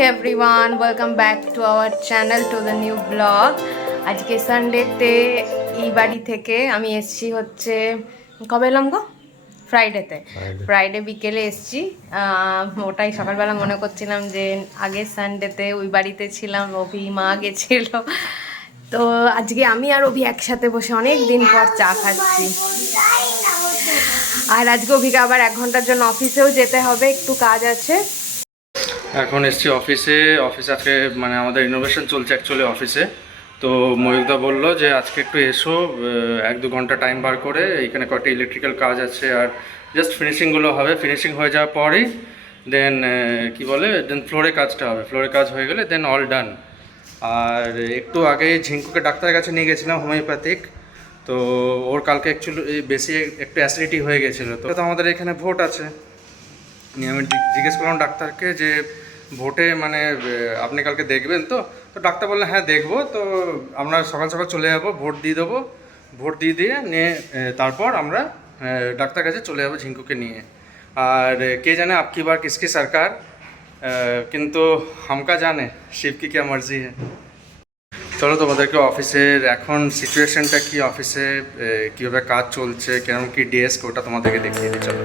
everyone, welcome back to our channel, to the new vlog. আজকে সানডেতে এই বাড়ি থেকে আমি এসছি হচ্ছে কবে এলাম গো, ফ্রাইডে বিকেলে এসছি। ওটাই সকালবেলা মনে করছিলাম যে আগের সানডেতে ওই বাড়িতে ছিলাম, অভি মা গেছিল, তো আজকে আমি আর অভি একসাথে বসে অনেক দিন পর চা খাচ্ছি। আর আজকে অভিকে আবার 1 ঘন্টার জন্য অফিসেও যেতে হবে, একটু কাজ আছে। এখন এসছি অফিসে আজকে মানে আমাদের ইনোভেশন চলছে অ্যাকচুয়ালি অফিসে। তো ময়ূকদা বললো যে আজকে একটু এসো, 1-2 ঘন্টা টাইম বার করে, এইখানে কয়েকটা ইলেকট্রিক্যাল কাজ আছে আর জাস্ট ফিনিশিংগুলো হবে। ফিনিশিং হয়ে যাওয়ার পরেই দেন দেন ফ্লোরে কাজটা হবে। ফ্লোরে কাজ হয়ে গেলে দেন অল ডান। আর একটু আগে ঝিঙ্কুকে ডাক্তারের কাছে নিয়ে গেছিলাম, হোমিওপ্যাথিক। তো ওর কালকে অ্যাকচুয়ালি বেশি একটু অ্যাসিডিটি হয়ে গেছিলো। তো আমাদের এখানে ভোট আছে, আমি জিজ্ঞেস করলাম ডাক্তারকে যে ভোটে মানে আপনি কালকে দেখবেন তো? তো ডাক্তার বললেন হ্যাঁ দেখবো। তো আমরা সকাল সকাল চলে যাবো, ভোট দিয়ে দেবো। ভোট দিয়ে নিয়ে তারপর আমরা ডাক্তার কাছে চলে যাবো ঝিঙ্কুকে নিয়ে। আর কে জানে আপকি বার কিসকি সরকার, কিন্তু হামকা জানে শিব কি কে মর্জি হ্যাঁ। চলো তোমাদেরকে অফিসের এখন সিচুয়েশনটা কি, অফিসে কীভাবে কাজ চলছে, কেমন কি ডেস্ক, ওটা তোমাদেরকে দেখিয়ে দিই। চলো।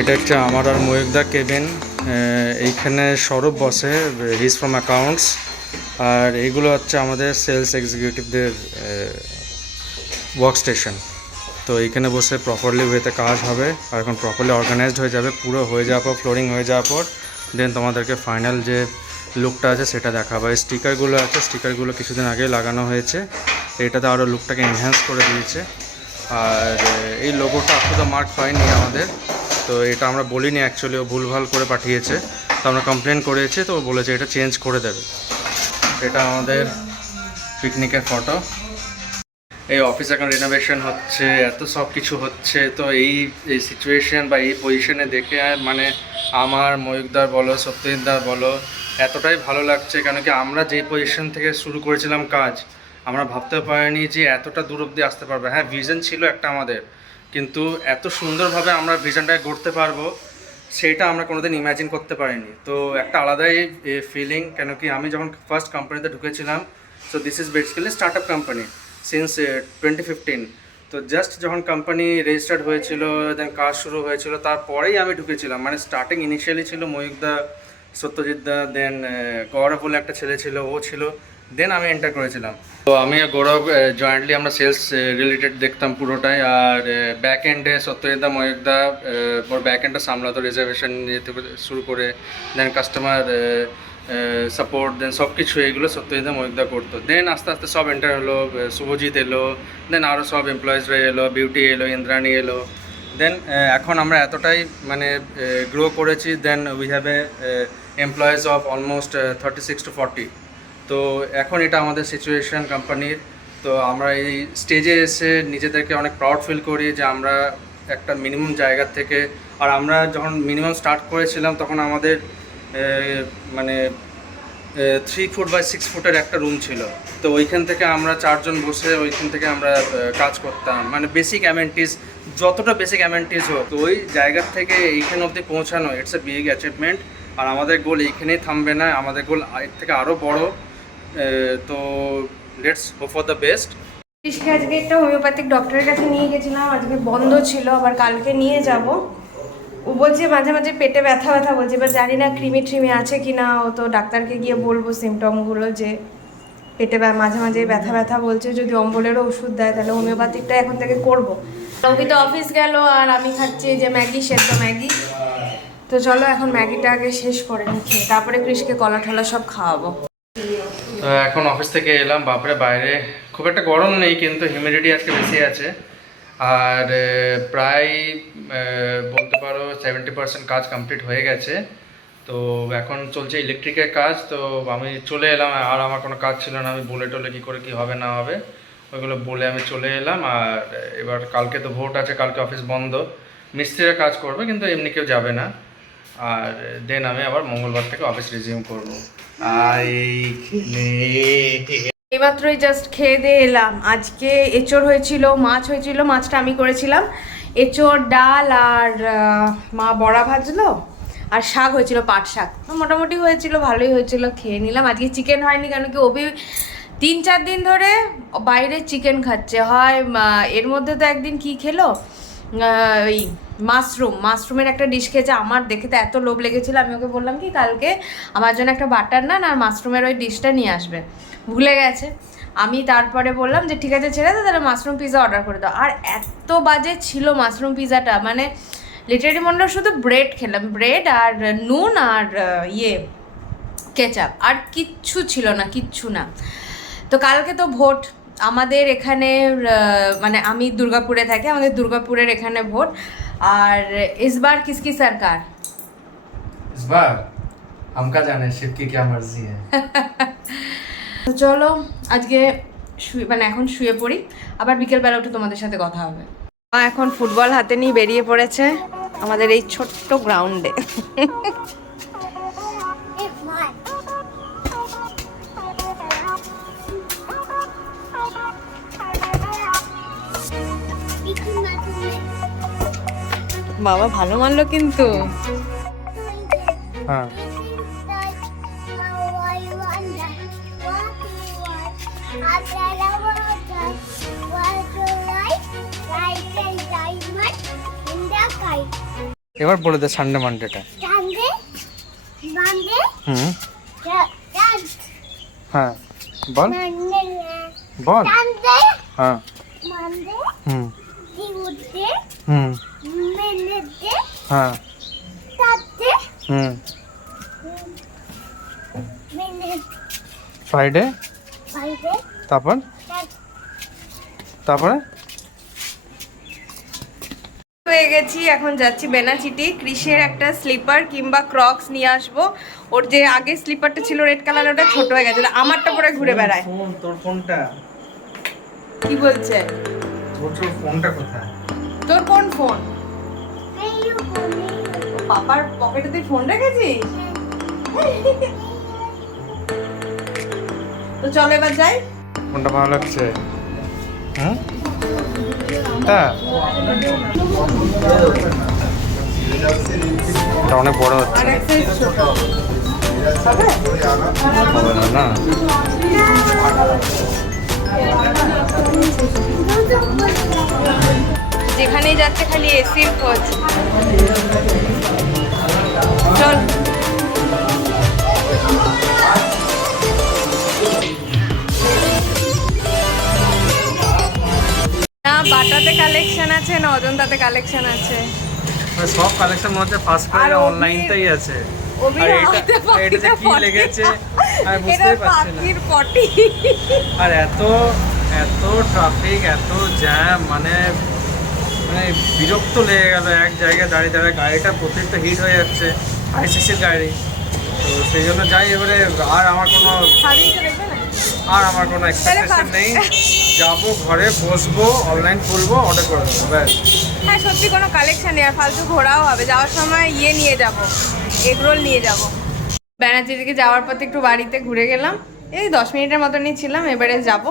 এটা হচ্ছে আমার আর ময়ূকদা কেবিন। এইখানে সৌরভ বসে, হিজ ফ্রম অ্যাকাউন্টস। আর এইগুলো হচ্ছে আমাদের সেলস এক্সিকিউটিভদের ওয়ার্ক স্টেশন। তো এইখানে বসে প্রপারলি ওয়েতে কাজ হবে, আর এখন প্রপারলি অর্গানাইজড হয়ে যাবে। পুরো হয়ে যাওয়ার পর, ফ্লোরিং হয়ে যাওয়ার পর দেন তোমাদেরকে ফাইনাল যে লুকটা আছে সেটা দেখাবো। এই স্টিকারগুলো আছে, স্টিকারগুলো কিছুদিন আগে লাগানো হয়েছে, এটাতে আরও লুকটাকে এনহ্যান্স করে দিয়েছে। আর এই লোগোটা আপ টু দ্য মার্ক হয়নি আমাদের, তো এটা আমরা বলিনি অ্যাকচুয়ালি, ও ভুলভাল করে পাঠিয়েছে। তো আমরা কমপ্লেন করেছি, তো ও বলেছে এটা চেঞ্জ করে দেবে। এটা আমাদের পিকনিকের ফটো। এই অফিস এখন রিনোভেশন হচ্ছে, এত সব কিছু হচ্ছে। তো এই সিচুয়েশন বা এই পজিশনে দেখে মানে আমার ময়ূকদার বলো, সত্যজিৎদার বলো, এতটাই ভালো লাগছে। কেন কি আমরা যেই পজিশন থেকে শুরু করেছিলাম কাজ, আমরা ভাবতে পারিনি যে এতটা দূর অব্দি আসতে পারবে। হ্যাঁ, ভিশন ছিল একটা আমাদের, কিন্তু এত সুন্দরভাবে আমরা ভিশনটাকে গড়তে পারবো সেটা আমরা কোনোদিন ইম্যাজিন করতে পারিনি। তো একটা আলাদাই ফিলিং। কেন কি আমি যখন ফার্স্ট কোম্পানিতে ঢুকেছিলাম, so this is basically start up company since 2015। তো জাস্ট যখন কোম্পানি রেজিস্টার্ড হয়েছিল, দেন কাজ শুরু হয়েছিল, তারপরেই আমি ঢুকেছিলাম। মানে স্টার্টিং ইনিশিয়ালি ছিল ময়ূকদা, সত্যজিৎদা, দেন গৌরব বলে একটা ছেলে ছিল, ও ছিল, দেন আমি এন্টার করেছিলাম। তো আমি গৌরব জয়েন্টলি আমরা সেলস রিলেটেড দেখতাম পুরোটাই। আর ব্যাক এন্ডে সত্যজিৎদা, ময়ূকদা ওর ব্যাক এন্ডটা সামলাতো, রিজার্ভেশন নিতে শুরু করে দেন কাস্টমার সাপোর্ট, দেন সব কিছু এইগুলো সত্যজিৎদা, ময়ূকদা করতো। দেন আস্তে আস্তে সব এন্টার হলো, শুভজিৎ এলো, দেন আরও সব এমপ্লয়িজরা এলো, বিউটি এলো, ইন্দ্রাণী এলো। দেন এখন আমরা এতটাই মানে গ্রো করেছি, then we have employees of almost 36 to 40। তো এখন এটা আমাদের সিচুয়েশন কোম্পানির। তো আমরা এই স্টেজে এসে নিজেদেরকে অনেক প্রাউড ফিল করি যে আমরা একটা মিনিমাম জায়গা থেকে, আর আমরা যখন মিনিমাম স্টার্ট করেছিলাম তখন আমাদের মানে 3 ফুট বাই 6 ফুটের একটা রুম ছিল। তো ওইখান থেকে আমরা 4 জন বসে ওইখান থেকে আমরা কাজ করতাম। মানে বেসিক অ্যামেনিটিস, যতটা বেসিক অ্যামেনিটিস হোক, তো ওই জায়গা থেকে এইখানে অবধি পৌঁছানো, ইটস এ বিগ অ্যাচিভমেন্ট। আর আমাদের গোল এইখানেই থামবে না, আমাদের গোল এর থেকে আরও বড়। তো let's hope for the best. কৃষকে আজকে একটা হোমিওপ্যাথিক ডক্টরের কাছে নিয়ে গেছিলাম, আজকে বন্ধ ছিল, আবার কালকে নিয়ে যাব। ও বলছে মাঝে মাঝে পেটে ব্যথা ব্যথা বলছে, এবার জানি না ক্রিমি আছে কি না। ও তো ডাক্তারকে গিয়ে বলবো সিমটমগুলো, যে পেটে মাঝে মাঝে ব্যথা ব্যথা বলছে, যদি অম্বলেরও ওষুধ দেয় তাহলে হোমিওপ্যাথিকটা এখন থেকে করবো। রবি তো অফিস গেল, আর আমি খাচ্ছি যে ম্যাগি, সেদ্ধ ম্যাগি। তো চলো এখন ম্যাগিটা আগে শেষ করে নিচ্ছি, তারপরে কৃষকে কলা ঠলা সব খাওয়াবো। তো এখন অফিস থেকে এলাম, বাপরে বাইরে খুব একটা গরম নেই, কিন্তু হিউমিডিটি আজকে বেশি আছে। আর প্রায় বলতে পারো 70% কাজ কমপ্লিট হয়ে গেছে। তো এখন চলছে ইলেকট্রিকের কাজ। তো আমি চলে এলাম, আর আমার কোনো কাজ ছিল না, আমি বলে টলে কী করে কী হবে না হবে ওইগুলো বলে আমি চলে এলাম। আর এবার কালকে তো ভোট আছে, কালকে অফিস বন্ধ, মিস্ত্রিরা কাজ করবে, কিন্তু এমনি কেউ যাবে না। আর দেন আমি আবার মঙ্গলবার থেকে অফিস রিজিউম করবো। এইমাত্রই জাস্ট খেয়ে দিয়ে এলাম। আজকে এঁচোড় হয়েছিল, মাছ হয়েছিল, মাছটা আমি করেছিলাম। এঁচোড়, ডাল আর মা বড়া ভাজলো, আর শাক হয়েছিল, পাট শাক। মোটামুটি হয়েছিল, ভালোই হয়েছিল, খেয়ে নিলাম। আজকে চিকেন হয়নি, কেন কি অভি 3-4 দিন ধরে বাইরে চিকেন খাচ্ছে। হয় এর মধ্যে তো একদিন কি খেলো, ওই মাশরুমের একটা ডিশ খেয়েছে। আমার দেখে তো এত লোভ লেগেছিলো, আমি ওকে বললাম কি কালকে আমার জন্য একটা বাটার নান আর মাশরুমের ওই ডিশটা নিয়ে আসবে, ভুলে গেছে। আমি তারপরে বললাম যে ঠিক আছে ছেড়ে দাও, তাহলে মাশরুম পিৎজা অর্ডার করে দাও। আর এত বাজে ছিল মাশরুম পিৎজাটা, মানে লিটারেলি মনে হলো শুধু ব্রেড খেলাম, ব্রেড আর নুন আর কেচাপ, আর কিচ্ছু ছিল না, কিচ্ছু না। তো কালকে তো ভোট আমাদের এখানে, মানে আমি দুর্গাপুরে থাকি, আমাদের দুর্গাপুরের এখানে ভোট। আর ইসবার কিসকি সরকার? इस बार हमका जाने शिव की क्या मर्जी है। তো চলো আজকে মানে এখন শুয়ে পড়ি, আবার বিকেলবেলা উঠে তোমাদের সাথে কথা হবে। মা এখন ফুটবল হাতে নিয়ে বেরিয়ে পড়েছে আমাদের এই ছোট্ট গ্রাউন্ডে। বাবা ভালো মানলো কিন্তু। হ্যাঁ এবার বলে দে সানডে মানডেটা। হুম হ্যাঁ বল বল হ্যাঁ হুম হুম হ্যাঁ হুম ফ্রাইডে তারপর তারপরে হয়ে গেছি, এখন যাচ্ছি বেনাচিটি। ক্রিসের একটা স্লিপার কিংবা ক্রক্স নিয়ে আসবো। ওর যে আগে স্লিপারটা ছিল রেড কালার, ওটা ছোট হয়ে গেছে, আমারটা পরে ঘুরে বেড়ায়। ফোন তোর ফোনটা কি বলছে? তোর ফোনটা কোথায়? তোর কোন ফোন? পাপার পকেটে তুই ফোন রেখেছিস? তো চল এবার যাই। কোনটা ভালো লাগছে? হুম তা এটা অনেক বড় হচ্ছে আর একটা ছোট হবে না না যেখানেই যাচ্ছে খালি এসির খোঁজ। চল না, বাটাতে কালেকশন আছে না অজন্তাতে কালেকশন আছে। সব কালেকশন মধ্যে ফার্স্ট আর করে অভি- অনলাইনটাই আছে। অভি আর হাতে এটা কি পটি- লেগেছে আমি এটা বুঝতেই পারছি না। পাখির পটি। আর এত এত ট্রাফিক, এত জ্যাম, মানে মানে বিরক্ত লেগে গেল এক জায়গায় দাঁড়িয়ে দাঁড়িয়ে। গাড়িটা প্রত্যেকটা হিট হয়ে যাচ্ছে, আইসিসির গাড়ি। তো সেই জন্য যাই এবারে। আর আমার কোনো এক্সপেকটেশন নেই। যাবো ঘরে বসবো, অনলাইন খুলবো, অর্ডার করে দেবো ব্যাস। হ্যাঁ সত্যি কোনো কালেকশন নেই, আর ফালতু ঘোরাও হবে। যাওয়ার সময় ইয়ে নিয়ে যাব, এগরোল নিয়ে যাব। ব্যানার্জি থেকে যাওয়ার পথে একটু বাড়িতে ঘুরে গেলাম, এই 10 মিনিটের মতনই ছিলাম। এবারে যাব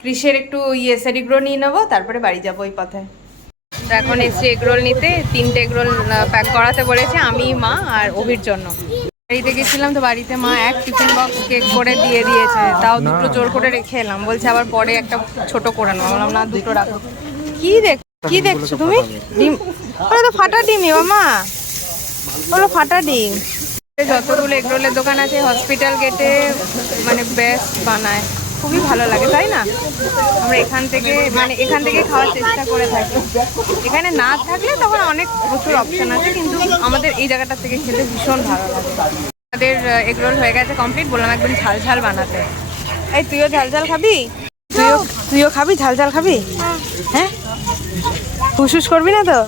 ক্রিসের একটু এগরোল নিয়ে নেবো, তারপরে বাড়ি যাবো ওই পথে। তো এখন এসছি এগরোল নিতে, 3টে এগরোল প্যাক করাতে বলেছে আমি, মা আর অভির জন্য। বাড়িতে গেছিলাম তো বাড়িতে মা এক টিফিন বক্স কেক করে দিয়ে দিয়েছে, তাও দুটো জোর করে রেখে এলাম। বলছে আবার পরে একটা ছোট করে নেবো, বললাম না দুটো রাখো। কি দেখছো তুমি? ডিম, ওটা তো ফাটা ডিমই মামা, বলো ফাটা ডিম। যতগুলো এগরোলের দোকান আছে হসপিটাল গেটে মানে বেস্ট বানায়, খুবই ভালো লাগে তাই না? আমরা এখান থেকে খাওয়ার চেষ্টা করে থাকি। এখানে না থাকলে তখন অনেক প্রচুর অপশন আছে, কিন্তু আমাদের এই জায়গাটা থেকে খেতে ভীষণ ভালো লাগে। আমাদের এগরোল হয়ে গেছে কমপ্লিট, বললাম একদম ঝাল ঝাল বানাতে। এই তুইও ঝাল ঝাল খাবি? তুইও খাবি ঝাল ঝাল খাবি? হ্যাঁ, হুসুস করবি না তো?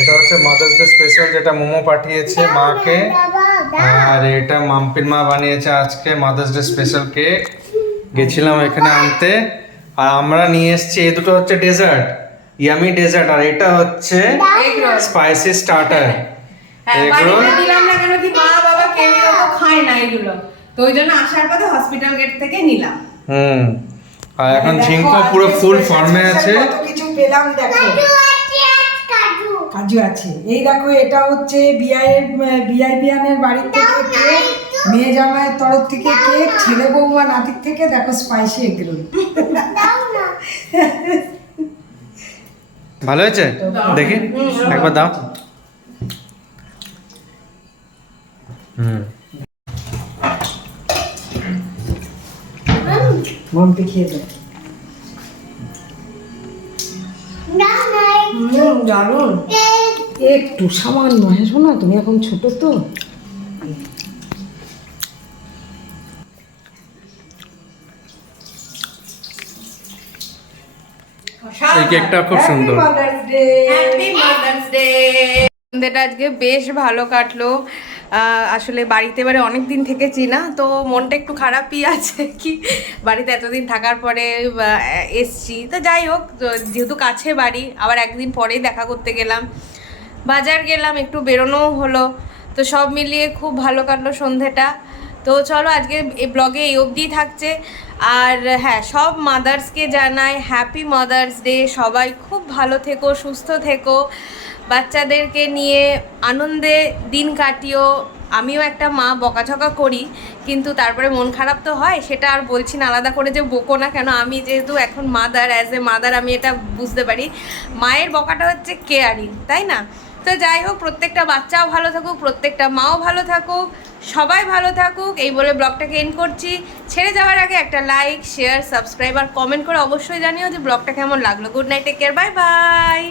এটা হচ্ছে মাদার্স ডে স্পেশাল, যেটা মোমো পাঠিয়েছে মাকে। আর এটা মাম্পির মা বানিয়েছে আজকে মাদার্স ডে স্পেশাল কেক। গেছিলাম এখানে আনতে, আর আমরা নিয়ে এসেছি এই দুটো হচ্ছে ডেজার্ট, ইয়ামি ডেজার্ট, আর এটা হচ্ছে স্পাইসি স্টার্টার। হ্যাঁ, এগুলো বাড়িতে দিলাম না কেন কি মা বাবা কেউ এরকম খায় না এগুলো, তো ওই জন্য আসার পথে হসপিটাল গেট থেকে নিলাম। হুম। আর এখন দেখো, ঝিঙ্কো আজকে পুরো ফুল special ফর্মে special আছে। কত কিছু পেলাম দেখো। কাজু আছে, এই দেখো এটা হচ্ছে বিআইপিয়ানের বাড়ির থেকে কেক, মেয়ে জামাইয়ের তরফ থেকে কেক, ছেলে বৌমা নাতির থেকে দেখো স্পাইসি এগরোল। ভালো হয়েছে? দেখি একবার দাও। মমকে খেয়ে দেয়। দারুণ। একটু সামান্য, হ্যাঁ শোনো তুমি এখন ছোট তো। এই কেকটা খুব সুন্দর। Happy mother's day. সন্ধ্যেটা আজকে বেশ ভালো কাটলো। আসলে বাড়িতে এবারে অনেক দিন থেকেছি না, তো মনটা একটু খারাপই আছে কি বাড়িতে এতদিন থাকার পরে এসছি। তো যাই হোক, যেহেতু কাছে বাড়ি, আবার একদিন পরেই দেখা করতে গেলাম, বাজার গেলাম, একটু বেরোনোও হলো, তো সব মিলিয়ে খুব ভালো কাটলো সন্ধ্যেটা। তো চলো আজকে এই ব্লগে এই অবধিই থাকছে। আর হ্যাঁ, সব মাদার্সকে জানাই হ্যাপি মাদার্স ডে। সবাই খুব ভালো থেকো, সুস্থ থেকো, বাচ্চাদেরকে নিয়ে আনন্দে দিন কাটিও। আমিও একটা মা, বকাঝকা করি, কিন্তু তারপরে মন খারাপ তো হয়, সেটা আর বলছি না আলাদা করে যে বকো না কেন। আমি যেহেতু এখন মাদার, অ্যাজ এ মাদার আমি এটা বুঝতে পারি, মায়ের বকাটা হচ্ছে কেয়ারিং, তাই না? তো যাই হোক, প্রত্যেকটা বাচ্চাও ভালো থাকুক, প্রত্যেকটা মাও ভালো থাকুক, সবাই ভালো থাকুক, এই বলে ব্লগটাকে এন্ড করছি। ছেড়ে যাওয়ার আগে একটা লাইক, শেয়ার, সাবস্ক্রাইব আর কমেন্ট করে অবশ্যই জানিও যে ব্লগটা কেমন লাগলো। Good night, take care, bye by.